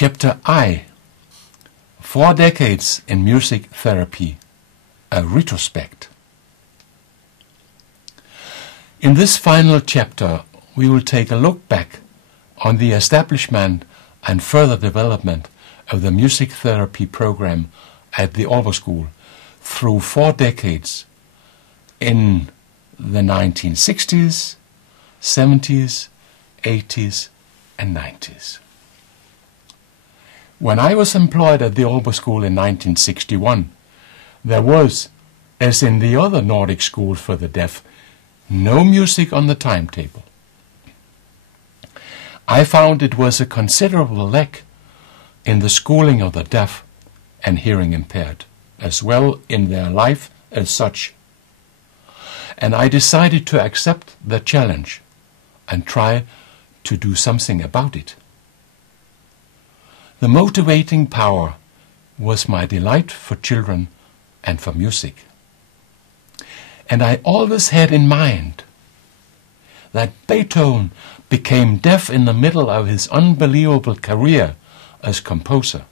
Chapter I, 4 Decades in Music Therapy, a retrospect. In this final chapter, we will take a look back on the establishment and further development of the music therapy program at the Aalborg School through 4 decades in the 1960s, 70s, 80s, and 90s. When I was employed at the Aalborg School in 1961, there was, as in the other Nordic schools for the deaf, no music on the timetable. I found it was a considerable lack in the schooling of the deaf and hearing impaired, as well in their life as such. And I decided to accept the challenge and try to do something about it. The motivating power was my delight for children and for music. And I always had in mind that Beethoven became deaf in the middle of his unbelievable career as composer,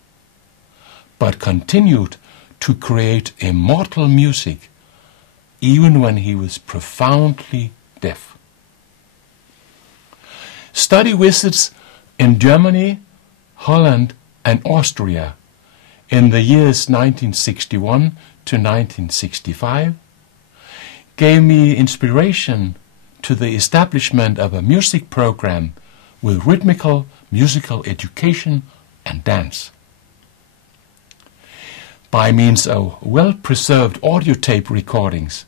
but continued to create immortal music even when he was profoundly deaf. Study visits in Germany, Holland and Austria in the years 1961 to 1965 gave me inspiration to the establishment of a music program with rhythmical musical education and dance. By means of well-preserved audio tape recordings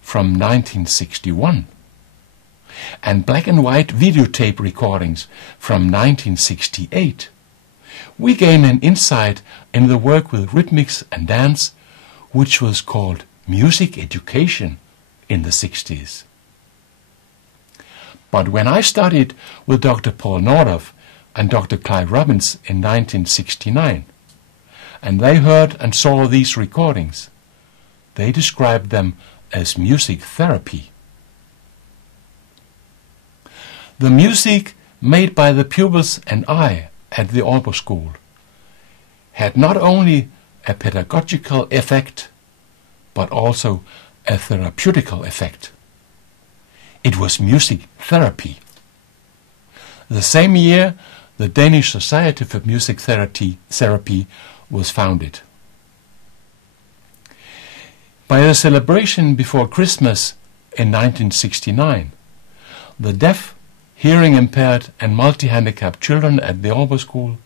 from 1961 and black and white videotape recordings from 1968, we gain an insight in the work with rhythmics and dance, which was called music education in the 60s. But when I studied with Dr. Paul Nordhoff and Dr. Clive Robbins in 1969, and they heard and saw these recordings, they described them as music therapy. The music made by the pupils and I at the Aalborg School had not only a pedagogical effect, but also a therapeutical effect. It was music therapy. The same year, the Danish Society for Music Therapy was founded. By a celebration before Christmas in 1969, the deaf, hearing impaired and multi-handicapped children at the Aalborg School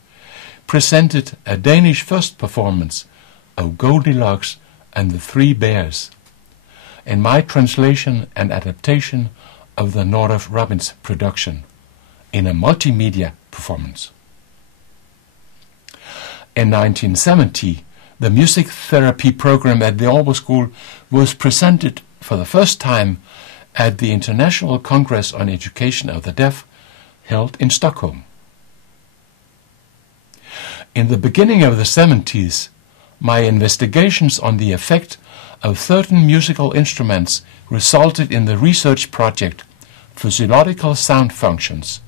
presented a Danish first performance of Goldilocks and the Three Bears, in my translation and adaptation of the Nordhoff Robbins production, in a multimedia performance. In 1970, the music therapy program at the Aalborg School was presented for the first time at the International Congress on Education of the Deaf, held in Stockholm. In the beginning of the 70s, my investigations on the effect of certain musical instruments resulted in the research project Physiological Sound Functions,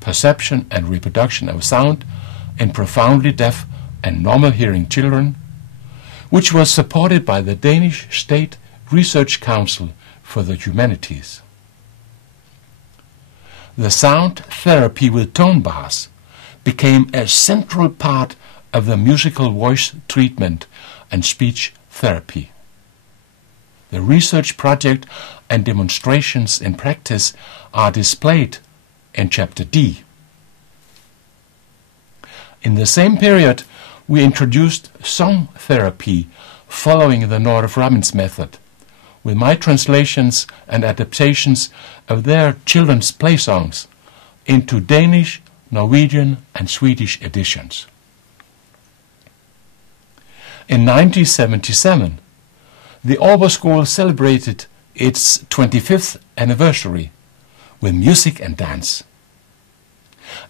Perception and Reproduction of Sound in Profoundly Deaf and Normal Hearing Children, which was supported by the Danish State Research Council for the Humanities. The sound therapy with tone bars became a central part of the musical voice treatment and speech therapy. The research project and demonstrations in practice are displayed in Chapter D. In the same period, we introduced song therapy following the Nordhoff Robbins method, with my translations and adaptations of their children's play songs into Danish, Norwegian and Swedish editions. In 1977, the Aalborg School celebrated its 25th anniversary with music and dance.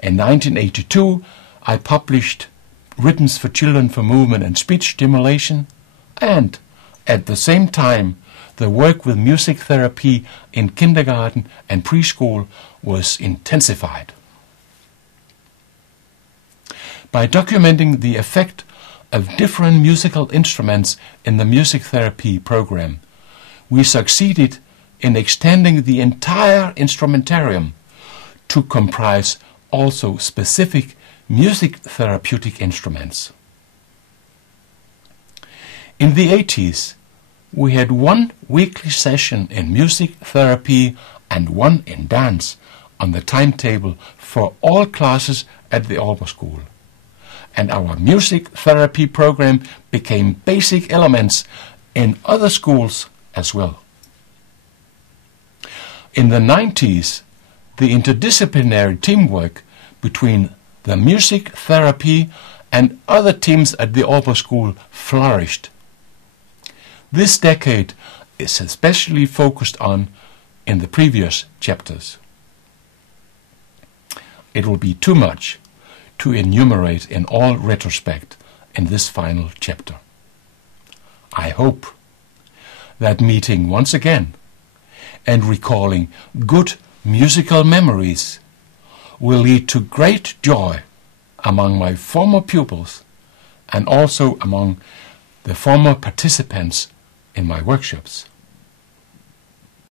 In 1982, I published Rhythms for Children for Movement and Speech Stimulation, and at the same time, the work with music therapy in kindergarten and preschool was intensified. By documenting the effect of different musical instruments in the music therapy program, we succeeded in extending the entire instrumentarium to comprise also specific music therapeutic instruments. In the 80s, we had one weekly session in music therapy and one in dance on the timetable for all classes at the Aalborg School, and our music therapy program became basic elements in other schools as well. In the 90s, the interdisciplinary teamwork between the music therapy and other teams at the Aalborg School flourished. This decade is especially focused on in the previous chapters. It will be too much to enumerate in all retrospect in this final chapter. I hope that meeting once again and recalling good musical memories will lead to great joy among my former pupils and also among the former participants in my workshops.